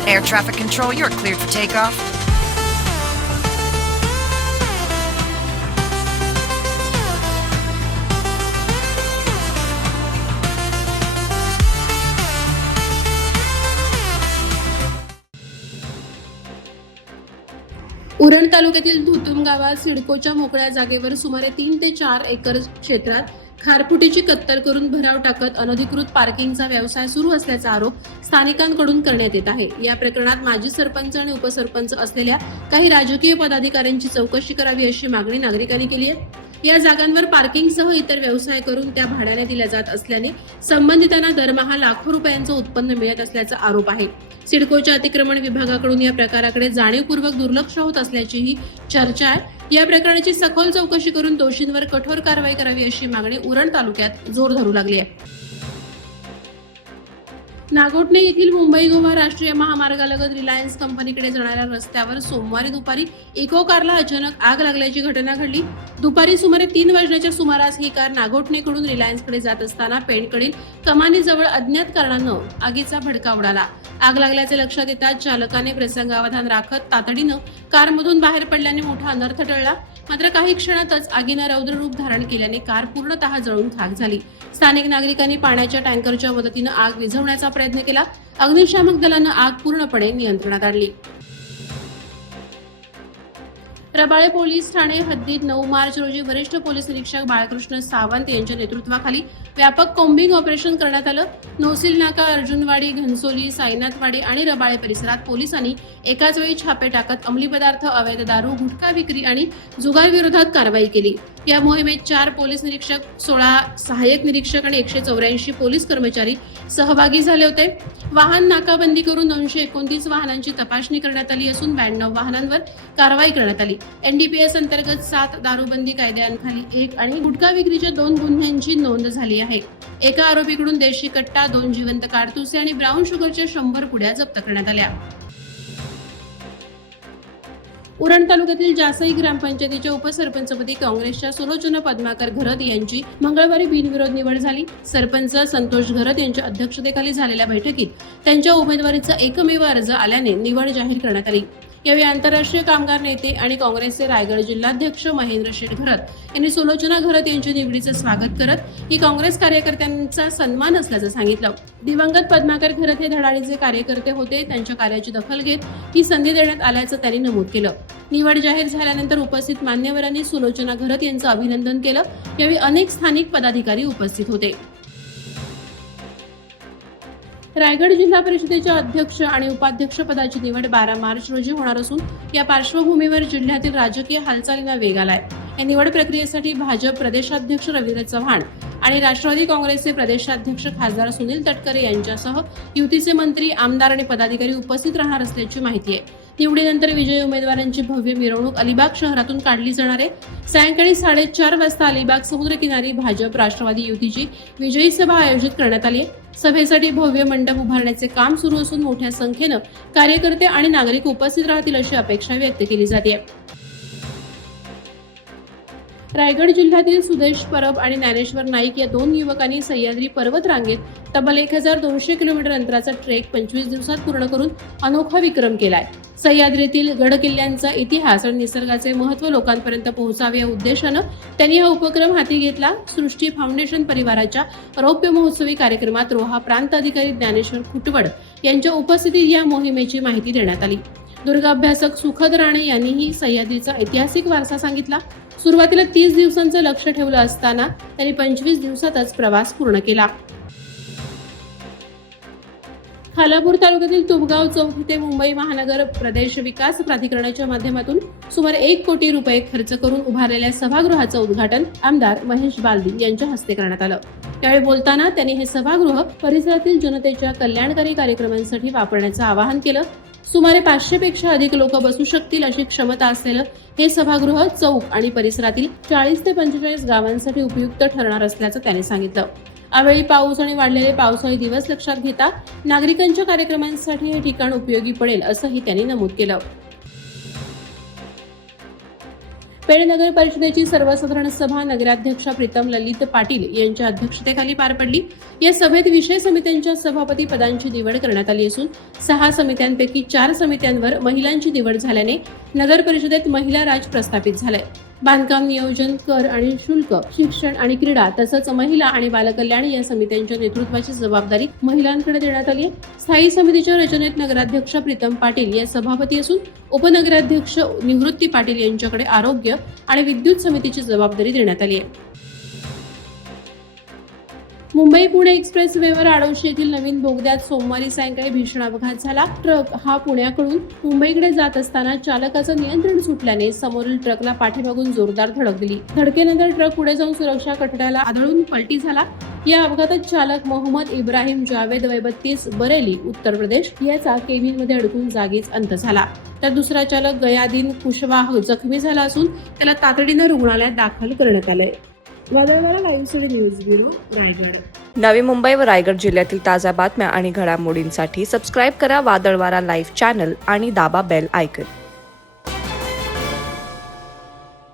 is air traffic control. You're cleared for takeoff. Uran तालुक्यातील धुतुम गावात सिडकोच्या मोकळ्या जागेवर सुमारे 3 ते 4 एकर क्षेत्रात खारफुटीची कत्तल करून भराव टाकत अनधिकृत पार्किंगचा व्यवसाय सुरू असल्याचा आरोप स्थानिकांकडून करण्यात येत आहे। या प्रकरणात माजी सरपंच आणि उपसरपंच असलेल्या काही राजकीय पदाधिकाऱ्यांची चौकशी करावी अशी मागणी नागरिकांनी केली आहे। या जागांवर पार्किंगसह इतर व्यवसाय करून त्या भाड्याने दिल्या जात असल्याने संबंधितांना दरमहा लाखो रुपयांचं उत्पन्न मिळत असल्याचा आरोप आहे। सिडकोच्या अतिक्रमण विभागाकडून या प्रकाराकडे जाणीवपूर्वक दुर्लक्ष होत असल्याचीही चर्चा आहे। या प्रकरणाची सखोल चौकशी करून दोषींवर कठोर कारवाई करावी अशी मागणी उरण तालुक्यात जोर धरू लागली आहे। नागोठणे येथील मुंबई गोवा राष्ट्रीय महामार्गालगत रिलायन्स कंपनीकडे जाणाऱ्या रस्त्यावर सोमवारी दुपारी इको कारला अचानक आग लागल्याची घटना घडली। दुपारी सुमारे 3 वाजण्याच्या सुमारास ही कार नागोठणेकडून रिलायन्सकडे जात असताना पेणकडील कमानीजवळ अज्ञात कारणानं आगीचा भडका उडाला। आग लागल्याचे लक्षात येताच चालकाने प्रसंगावधान राखत तातडीनं कारमधून बाहेर पडल्याने मोठा अनर्थ टळला। मात्र काही क्षणातच आगीनं रौद्र रूप धारण केल्याने कार पूर्णतः जळून खाक झाली। स्थानिक नागरिकांनी पाण्याच्या टँकरच्या मदतीनं आग विझवण्याचा प्रयत्न केला। अग्निशामक दलानं आग पूर्णपणे नियंत्रणात आणली। रबाळे पोलीस ठाणे हद्दीत 9 मार्च रोजी वरिष्ठ पोलीस निरीक्षक बाळकृष्ण सावंत यांच्या नेतृत्वाखाली व्यापक कोम्बिंग ऑपरेशन करण्यात आलं। नोसिल नाका, अर्जुनवाडी, घनसोली, साईनाथवाडी आणि रबाळे परिसरात पोलिसांनी एकाच वेळी छापे टाकत अंमली पदार्थ, अवैध दारू, गुटखा विक्री आणि जुगार विरोधात कारवाई केली। या मोहिमेत 4 पोलीस निरीक्षक, 16 सहाय्यक निरीक्षक आणि 184 पोलीस कर्मचारी सहभागी झाले होते। वाहन नाकाबंदी करून 229 वाहनांची तपासणी करण्यात आली असून 92 वाहनांवर कारवाई करण्यात आली। एनडीपीएस अंतर्गत 7 दारूबंदी कायद्याखाली 1 आणि गुटखा विक्रीच्या 2 गुन्ह्यांची नोंद झाली आहे। एका आरोपीकडून देशी कट्टा, 2 जिवंत कारतुसे आणि ब्राऊन शुगरच्या 100 पुड्या जप्त करण्यात आल्या। उरण तालुक्यातील जासई ग्रामपंचायतीच्या उपसरपंचपदी काँग्रेसच्या सुलोचना पद्माकर घरत यांची मंगळवारी बिनविरोध निवड झाली। सरपंच संतोष घरत यांच्या अध्यक्षतेखाली झालेल्या बैठकीत त्यांच्या उमेदवारीचा एकमेव अर्ज आल्याने निवड जाहीर करण्यात आली। यावेळी आंतरराष्ट्रीय कामगार नेते आणि काँग्रेसचे रायगड जिल्हाध्यक्ष महेंद्र शेठ घरत यांनी सुलोचना घरत यांच्या निवडीचं स्वागत करत ही काँग्रेस कार्यकर्त्यांचा सन्मान असल्याचं सांगितलं। दिवंगत पद्माकर घरत हे धडाडीचे कार्यकर्ते होते, त्यांच्या कार्याची दखल घेत ही संधी देण्यात आल्याचं त्यांनी नमूद केलं। निवड जाहीर झाल्यानंतर उपस्थित मान्यवरांनी सुलोचना घरत यांचं अभिनंदन केलं। यावेळी अनेक स्थानिक पदाधिकारी उपस्थित होते। रायगड जिल्हा परिषदेच्या अध्यक्ष आणि उपाध्यक्ष पदाची निवड 12 मार्च रोजी होणार असून या पार्श्वभूमीवर जिल्ह्यातील राजकीय हालचालींना वेग आलाय। या निवड प्रक्रियेसाठी भाजप प्रदेशाध्यक्ष रवींद्र चव्हाण आणि राष्ट्रवादी काँग्रेसचे प्रदेशाध्यक्ष खासदार सुनील तटकरे यांच्यासह युतीचे मंत्री, आमदार आणि पदाधिकारी उपस्थित राहणार असल्याची माहिती आहे। निवडीनंतर विजयी उमेदवारांची भव्य मिरवणूक अलिबाग शहरातून काढली जाणार आहे। सायंकाळी 4:30 वाजता अलिबाग समुद्रकिनारी भाजप राष्ट्रवादी युतीची विजयी सभा आयोजित करण्यात आली आहे। सभेसाठी भव्य मंडप उभारण्याचे काम सुरू असून मोठ्या संख्येनं कार्यकर्ते आणि नागरिक उपस्थित राहतील अशी अपेक्षा व्यक्त केली जाते। रायगड जिल्ह्यातील सुदेश परब आणि ज्ञानेश्वर नाईक या 2 युवकांनी सह्याद्री पर्वत रांगेत तब्बल 1200 किलोमीटर अंतराचा ट्रेक 25 दिवसात पूर्ण करून अनोखा विक्रम केलाय। सह्याद्रीतील गड किल्ल्यांचा इतिहास आणि निसर्गाचे महत्त्व लोकांपर्यंत पोहोचावे या उद्देशानं त्यांनी हा उपक्रम हाती घेतला। सृष्टी फाउंडेशन परिवाराच्या रौप्य महोत्सवी कार्यक्रमात रोहा प्रांत अधिकारी ज्ञानेश्वर खुटवड यांच्या उपस्थितीत या मोहिमेची माहिती देण्यात आली। दुर्गाभ्यासक सुखद राणे यांनीही सह्याद्रीचा ऐतिहासिक वारसा सांगितला। सुरुवातीला 30 दिवसांचं लक्ष ठेवलं असताना त्यांनी 25 दिवसातच प्रवास पूर्ण केला। खालापूर तालुक्यातील तुबगाव चौक येथे मुंबई महानगर प्रदेश विकास प्राधिकरणाच्या माध्यमातून सुमारे 1 कोटी रुपये खर्च करून उभारलेल्या सभागृहाचं उद्घाटन आमदार महेश बालदी यांच्या हस्ते करण्यात आलं। त्यावेळी बोलताना त्यांनी हे सभागृह परिसरातील जनतेच्या कल्याणकारी कार्यक्रमांसाठी वापरण्याचं आवाहन केलं। सुमारे 500 पेक्षा अधिक लोक बसू शकतील अशी क्षमता असलेलं हे सभागृह चौक आणि परिसरातील 40 ते 45 गावांसाठी उपयुक्त ठरणार असल्याचं त्यांनी सांगितलं। अवेळी पाऊस आणि वाढलेले पावसाळी दिवस लक्षात घेता नागरिकांच्या कार्यक्रमांसाठी हे ठिकाण उपयोगी पडेल असंही त्यांनी नमूद केलं। पेड नगर परिषदेची सर्वसाधारण सभा नगराध्यक्षा प्रीतम ललित पाटील यांच्या अध्यक्षतेखाली पार पडली. या सभेत विषय समित्यांच्या सभापती पदांची निवड करण्यात आली असून 6 समित्यांपैकी 4 समित्यांवर महिलांची निवड झाल्याने नगर परिषदेत महिला राज प्रस्थापित झालाय. बांधकाम, नियोजन, कर आणि शुल्क, शिक्षण आणि क्रीडा तसंच महिला आणि बालकल्याण या समित्यांच्या नेतृत्वाची जबाबदारी महिलांकडे देण्यात आली आहे. स्थायी समितीच्या रचनेत नगराध्यक्ष प्रीतम पाटील या सभापती असून उपनगराध्यक्ष निवृत्ती पाटील यांच्याकडे आरोग्य आणि विद्युत समितीची जबाबदारी देण्यात आली आहे. मुंबई पुणे एक्सप्रेस वेवर आडोशी येथील नवीन बोगद्यात सोमवारी सायंकाळी भीषण अपघात झाला. ट्रक हा पुण्याकडून मुंबईकडे जात असताना चालकाचं नियंत्रण सुटल्याने समोरील ट्रकला पाठीमागून जोरदार धडक दिली. धडकेनंतर ट्रक पुढे जाऊन सुरक्षा कठड्याला आदळून पलटी झाला. या अपघातात चालक मोहम्मद इब्राहिम जावेद वय 32 बरेली उत्तर प्रदेश याचा केबिनमध्ये अडकून जागीच अंत झाला. तर दुसरा चालक गयादीन कुशवाह जखमी झाला असून त्याला तातडीनं रुग्णालयात दाखल करण्यात आले. Vadalwada live studio news bureau Raigad. Navi Mumbai व रायगड जिल्ह्यातील ताज्या बातम्या आणि घडामोडींसाठी सबस्क्राईब करा वादळवारा लाईव्ह चॅनल आणि दाबा बेल आयकॉन.